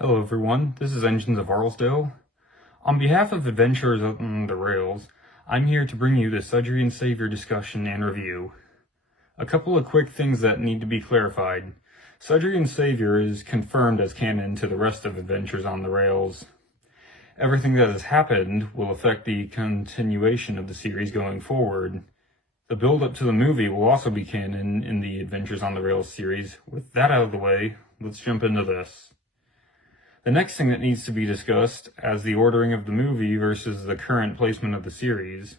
Hello everyone, this is Engines of Arlesdale. On behalf of Adventures on the Rails, I'm here to bring you the Sudrian Savior discussion and review. A couple of quick things that need to be clarified. Sudrian Savior is confirmed as canon to the rest of Adventures on the Rails. Everything that has happened will affect the continuation of the series going forward. The build-up to the movie will also be canon in the Adventures on the Rails series. With that out of the way, let's jump into this. The next thing that needs to be discussed is the ordering of the movie versus the current placement of the series.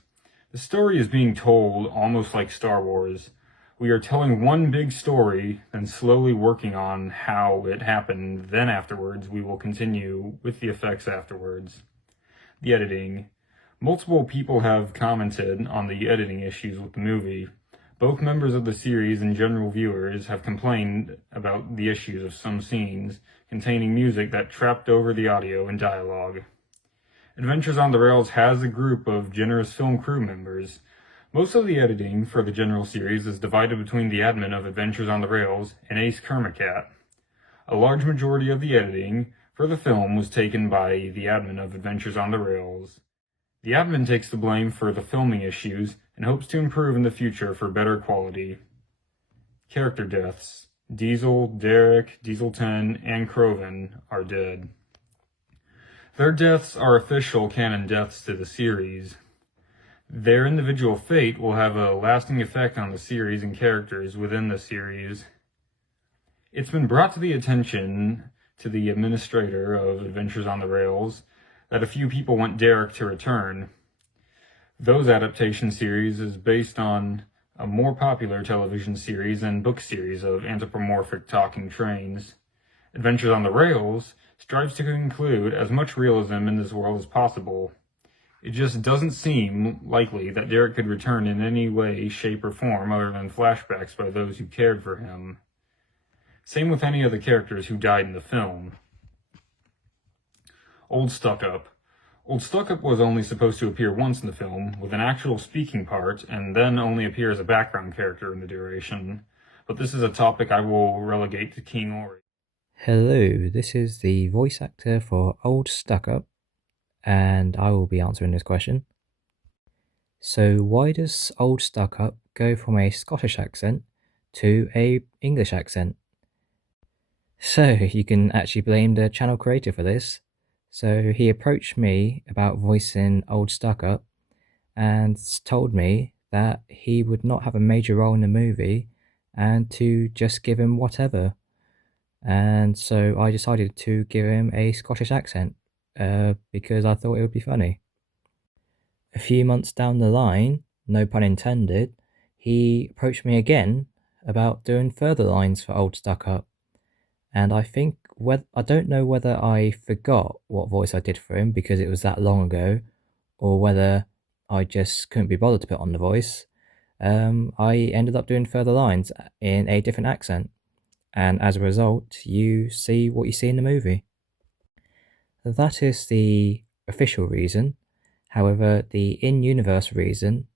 The story is being told almost like Star Wars. We are telling one big story and slowly working on how it happened, then afterwards we will continue with the effects afterwards. The editing. Multiple people have commented on the editing issues with the movie. Both members of the series and general viewers have complained about the issues of some scenes containing music that trapped over the audio and dialogue. Adventures on the Rails has a group of generous film crew members. Most of the editing for the general series is divided between the admin of Adventures on the Rails and Ace Kermacat. A large majority of the editing for the film was taken by the admin of Adventures on the Rails. The admin takes the blame for the filming issues and hopes to improve in the future for better quality. Character deaths. Diesel, Derek, Diesel 10, and Croven are dead. Their deaths are official canon deaths to the series. Their individual fate will have a lasting effect on the series and characters within the series. It's been brought to the attention to the administrator of Adventures on the Rails that a few people want Derek to return. Those adaptation series is based on a more popular television series and book series of anthropomorphic talking trains. Adventures on the Rails strives to include as much realism in this world as possible. It just doesn't seem likely that Derek could return in any way, shape, or form other than flashbacks by those who cared for him. Same with any of the characters who died in the film. Old Stuck-Up. Old Stuck-Up was only supposed to appear once in the film, with an actual speaking part, and then only appear as a background character in the duration. But this is a topic I will relegate to King Ori. Hello, this is the voice actor for Old Stuck-Up, and I will be answering this question. So why does Old Stuck-Up go from a Scottish accent to a English accent? So you can actually blame the channel creator for this. So he approached me about voicing Old Stuck-Up and told me that he would not have a major role in the movie and to just give him whatever. And so I decided to give him a Scottish accent because I thought it would be funny. A few months down the line, no pun intended, he approached me again about doing further lines for Old Stuck-Up. And I don't know whether I forgot what voice I did for him because it was that long ago, or whether I just couldn't be bothered to put on the voice. I ended up doing further lines in a different accent, and as a result, you see what you see in the movie. That is the official reason. However, the in-universe reason,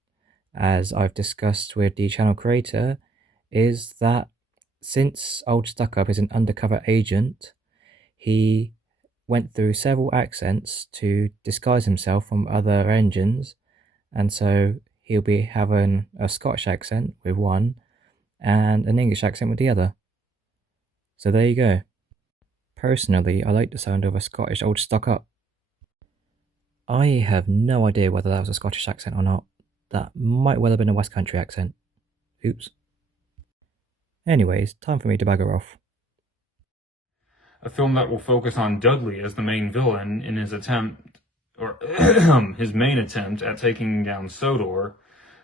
as I've discussed with the channel creator, is that since Old Stuck-Up is an undercover agent, he went through several accents to disguise himself from other engines, and so he'll be having a Scottish accent with one and an English accent with the other. So there you go. Personally, I like the sound of a Scottish Old Stuck-Up. I have no idea whether that was a Scottish accent or not. That might well have been a West Country accent. Oops. Anyways, time for me to bugger off. A film that will focus on Dudley as the main villain in his his main attempt at taking down Sodor.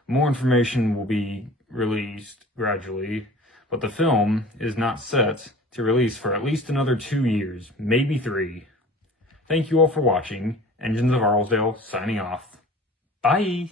More information will be released gradually, but the film is not set to release for at least another 2 years, maybe 3. Thank you all for watching. Engines of Arlesdale signing off. Bye!